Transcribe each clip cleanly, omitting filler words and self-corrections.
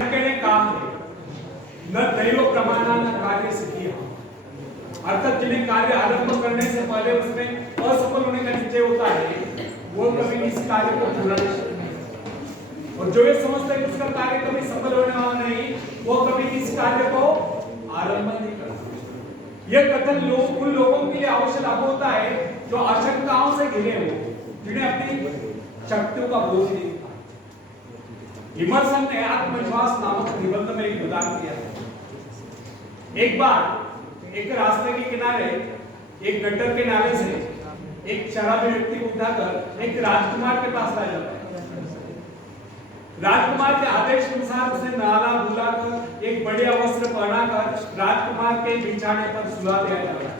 कहने काम है न दैव प्रमाणान कार्य से किया, अर्थात जिन्हें कार्य आरंभ करने से पहले उसमें असफल होने का निश्चय होता है वो कभी इस कार्य को पूरा नहीं करता, और जो ये समझता है कि उसका कार्य कभी सफल होने वाला नहीं वो कभी इस कार्य को आरंभ नहीं करता। यह कथन उन लोगों के लिए अवश्य लागू होता है जो आशंकाओं से घिरे हो, जिन्हें अपनी शक्तियों का बोध नहीं। इमर्सन ने आत्मविश्वास नामक निबंध में एक उदाहरण दिया है। एक बार एक रास्ते के किनारे एक गटर के नाले से एक शराबी व्यक्ति को उठाकर एक राजकुमार के पास लाया जाता है। राजकुमार के आदेश अनुसार उसे नाला धुलाकर एक बढ़िया वस्त्र पहनाकर राजकुमार के बिछाने पर सुला दिया जाता है।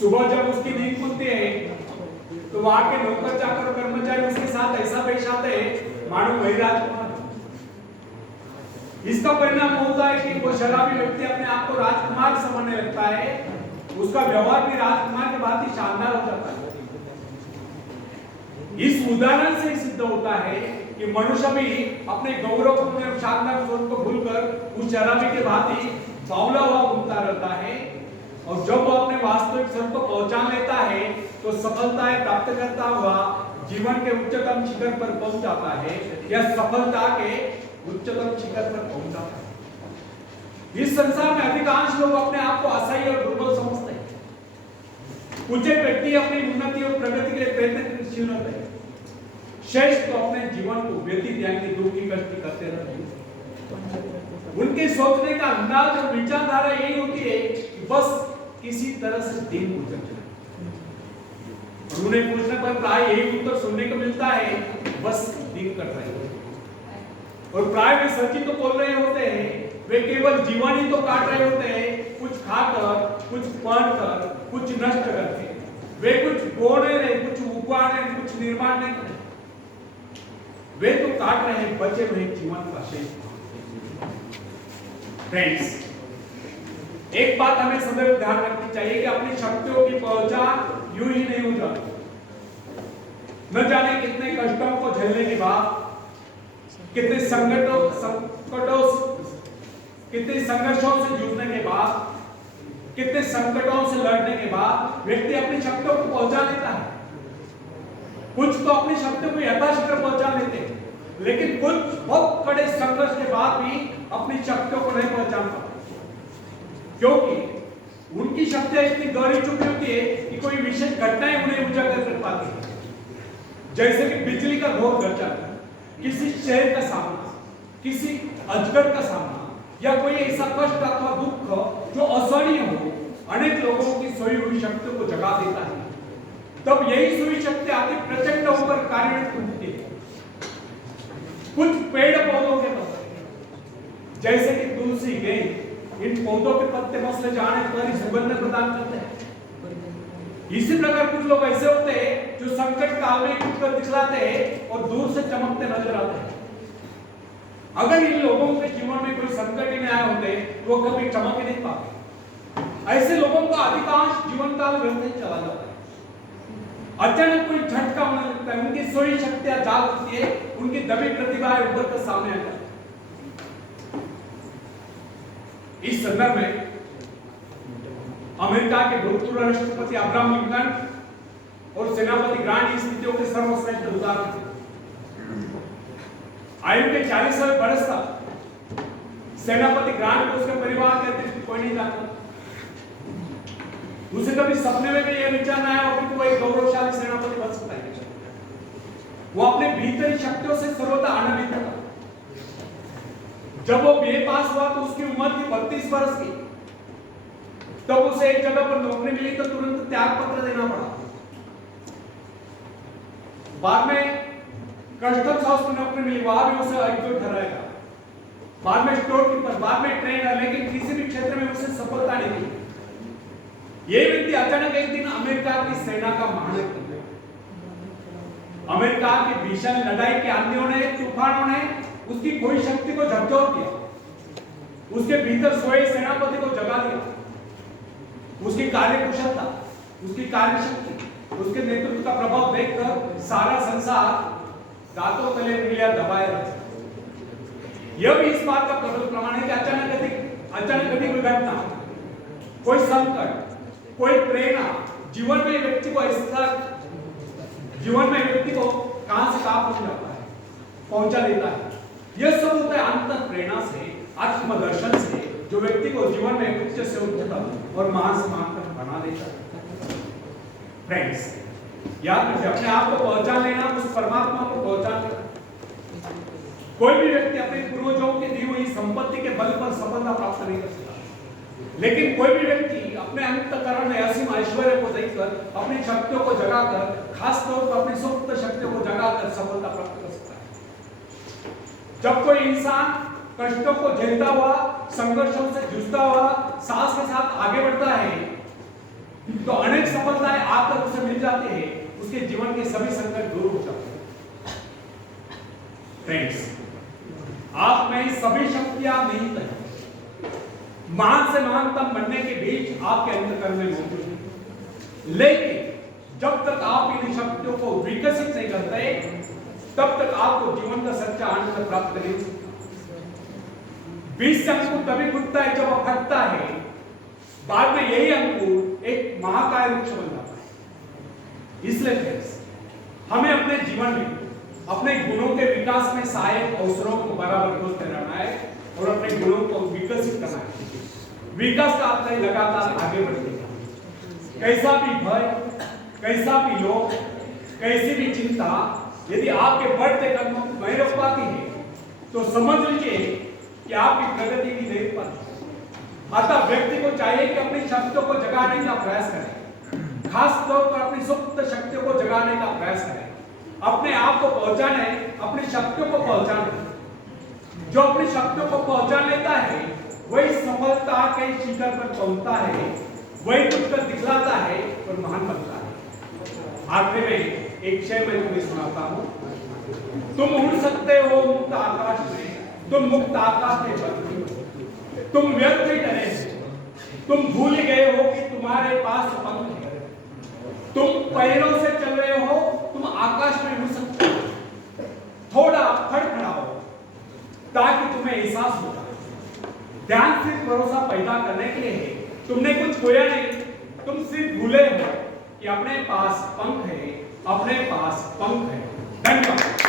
सुबह जब उसकी नींद खुलती है तो वहां के नौकर चाकर कर्मचारी उसके साथ ऐसा पेश आते हैं मानो वही राजकुमार। इसका परिणाम होता है कि वो शराबी व्यक्ति अपने आप को राजकुमार समझने लगता है, उसका व्यवहार भी राजकुमार के बाद ही शानदार हो जाता है। इस उदाहरण से सिद्ध होता है कि मनुष्य भी अपने गौरवपूर्ण और शानदार स्वरूप को भूलकर उस शराबी के भांति बावला हुआ घूमता रहता है, और जब वो अपने वास्तविक स्वरूप को पहचान लेता है तो सफलताएं प्राप्त करता हुआ जीवन के उच्चतम शिखर पर पहुंच जाता है, या सफलता के उच्चतम शिखर पर पहुंच जाता है। इस संसार में अधिकांश लोग अपने आप को असह्य और दुर्बल समझते हैं। कुछ व्यक्ति अपनी उन्नति और प्रगति के लिए प्रयत्नशील होते हैं, शेष तो अपने जीवन को व्यतीत यानी दुख की कष्ट करते रहते हैं। उनके सोचने का अंदाज और विचारधारा यही होती है कि बस किसी तरह से दिन गुजर जाए। उन्हें पूछने पर प्राय यही उत्तर सुनने को मिलता है, बस दिन कट रहे हैं। और प्राय वे सच ही तो बोल रहे होते हैं, वे केवल जीवन ही तो काट रहे होते हैं, कुछ खाकर, कुछ पढ़कर, कुछ नष्ट करके। वे कुछ बोने नहीं, कुछ उगाने, कुछ निर्माण नहीं करते। वे तो काट रहे हैं बचे हुए जीवन का शेष। फ्रेंड्स, एक बात हमें सदैव ध्यान रखनी चाहिए कि अपनी शक्तियों की पहचान यूं ही नहीं हो जाती। न जाने कितने कष्टों को झेलने के बाद, कितने कितने संघर्षों से जूझने के बाद, कितने संकटों से लड़ने के बाद व्यक्ति अपनी शक्तियों को पहचान लेता है। कुछ तो अपनी शक्तियों को यथाशीघ्र पहचान लेते हैं, लेकिन कुछ बहुत बड़े संघर्ष के बाद भी अपनी शक्तियों को नहीं पहचान पाते, क्योंकि उनकी शक्तियां इतनी गहरी चुकी होती है कि कोई विशेष घटनाएं उन्हें उजागर कर पाती है। जैसे कि बिजली का घोर झटका, किसी शहर का सामना, किसी अजगर का सामना, या कोई ऐसा कष्ट अथवा दुख जो असहनीय हो, अनेक लोगों की सोई हुई शक्तियों को जगा देता है। तब यही सोई शक्ति अति प्रचंड होकर कार्यरत होती है। कुछ पेड़ पौधों के पत्ते, जैसे कि तुलसी, गेंद, इन पौधों के पत्ते मसले जाने पर ही सुगंध प्रदान करते हैं। इसी प्रकार कुछ लोग ऐसे होते हैं जो संकट काल में खुद को दिखलाते हैं और दूर से चमकते नजर आते हैं। अगर इन लोगों के जीवन में कोई संकट ही नहीं आए होते तो वो कभी चमक ही नहीं पाते। ऐसे लोगों का अधिकांश जीवन काल व्यर्थ ही चला जाता है। अचानक कोई झटका होने लगता है, उनकी सोई शक्तियां जाग उठती है, उनकी दबी प्रतिभाएं उभर कर सामने आ जाती है। इस संदर्भ में अमेरिका के भूतपूर्व राष्ट्रपति अब्राहम लिंकन और सेनापति ग्रांट स्थितियों के सर्वश्रेष्ठ उदाहरण थे। आयु के 40वें बरस तक सेनापति ग्रांट को उसके परिवार के अतिरिक्त कोई नहीं जानता। उसे कभी सपने में भी यह विचार नहीं आया कि वो एक गौरवशाली सेनापति बन सकता है। वो अपने भीतरी शक्तियों से सर्वदा आनंदित था। जब वो बीए पास हुआ तो उसकी उम्र थी 32 वर्ष की। तब उसे एक जगह पर नौकरी मिली तो तुरंत त्याग पत्र देना पड़ा। बाद में कस्टम्स हाउस में नौकरी मिली, वहां भी उसे अयोग्य ठहराया। बाद में स्टोर कीपर, बाद में ट्रेनर, लेकिन किसी भी क्षेत्र में उसे सफलता नहीं मिली। ये व्यक्ति अचानक एक दिन अमेरिका की सेना का महानायक बन गया। अमेरिका की भीषण लड़ाई के आंधियों ने, तूफानों ने उसकी खोई शक्ति को झकझोर दिया। उसके भीतर सोए सेनापति को जगा दिया। उसकी कार्यकुशलता, उसकी कार्यशक्ति, उसके नेतृत्व का प्रभाव देखकर सारा संसार दांतों तले उंगलियां दबाए रखा। यह भी इस बात का प्रबल प्रमाण है कि अचानक कभी कोई घटना, कोई संकट, कोई प्रेरणा जीवन में व्यक्ति को कहां से कहां पहुंचा देता है। यह सब होता है अंतर प्रेरणा से, आत्मदर्शन से, जो व्यक्ति को जीवन में उच्च से उच्चतम और महान से महान तक बना देता है। फ्रेंड्स, याद रखिए, अपने आप को पहचान लेना, उस परमात्मा को पहचान लेना। कोई भी व्यक्ति अपने पूर्वजों की दी हुई संपत्ति के बल पर सफलता प्राप्त नहीं कर सकता, लेकिन कोई भी व्यक्ति अपने अंतःकरण में असीम ऐश्वर्य को देखकर, अपनी शक्तियों को जगाकर, खास तौर पर अपनी सुप्त शक्तियों को जगाकर सफलता प्राप्त कर सकता है। जब कोई इंसान कष्टों को झेलता हुआ, संघर्षों से जूझता हुआ साहस के साथ आगे बढ़ता है, तो अनेक सफलताएं आकर उसे मिल जाती है, उसके जीवन के सभी संकट दूर हो जाते हैं। फ्रेंड्स, आप में सभी शक्तियां निहित हैं। महान से महानतम बनने के बीच आपके अंतःकरण में मौजूद है, लेकिन जब तक आप इन शक्तियों को विकसित नहीं करते, तब तक आपको जीवन का सच्चा आनंद प्राप्त नहीं हो सकता। बीज से अंकुर तभी फूटता है जब वह फटता है, बाद में यही अंकुर एक महाकाय वृक्ष बन जाता है। इसलिए फ्रेंड्स, हमें अपने जीवन में अपने गुणों के विकास में सहायक अवसरों को बराबर खोजते रहना है और अपने गुणों को विकसित करना है। विकास का अर्थ है लगातार आगे बढ़ते जाना। कैसा भी भय, कैसा भी लोभ, कैसी भी चिंता यदि आपके बढ़ते कदमों को नहीं रोक पाती है, तो समझ लीजिए कि आपकी प्रगति भी नहीं पाती। अतः व्यक्ति को चाहिए कि अपनी शक्तियों को जगाने का प्रयास करें, खास तौर पर अपनी सुप्त शक्तियों को जगाने का प्रयास करें, अपने आप को पहचाने, अपनी शक्तियों को पहचाने। जो अपनी शक्तियों को पहचान लेता है, वही सफलता के शिखर पर पहुंचता है, वही कुछ दिखलाता है और महान बनता है। आखिर में एक शेर मैं तुम्हें सुनाता हूं। तुम उड़ सकते हो मुक्त आकाश में, तुम मुक्त आकाश में चलते, तुम व्यर्थ ही डरे, तुम भूल गए हो कि तुम्हारे पास पंख है, तुम पैरों से चल रहे हो, तुम आकाश में उड़ सकते हो। थोड़ा फड़फड़ाओ ताकि तुम्हें एहसास होगा। ध्यान सिर्फ भरोसा पैदा करने के लिए है, तुमने कुछ खोया नहीं, तुम सिर्फ भूले हो कि अपने पास पंख है, अपने पास पंख है। धन्यवाद।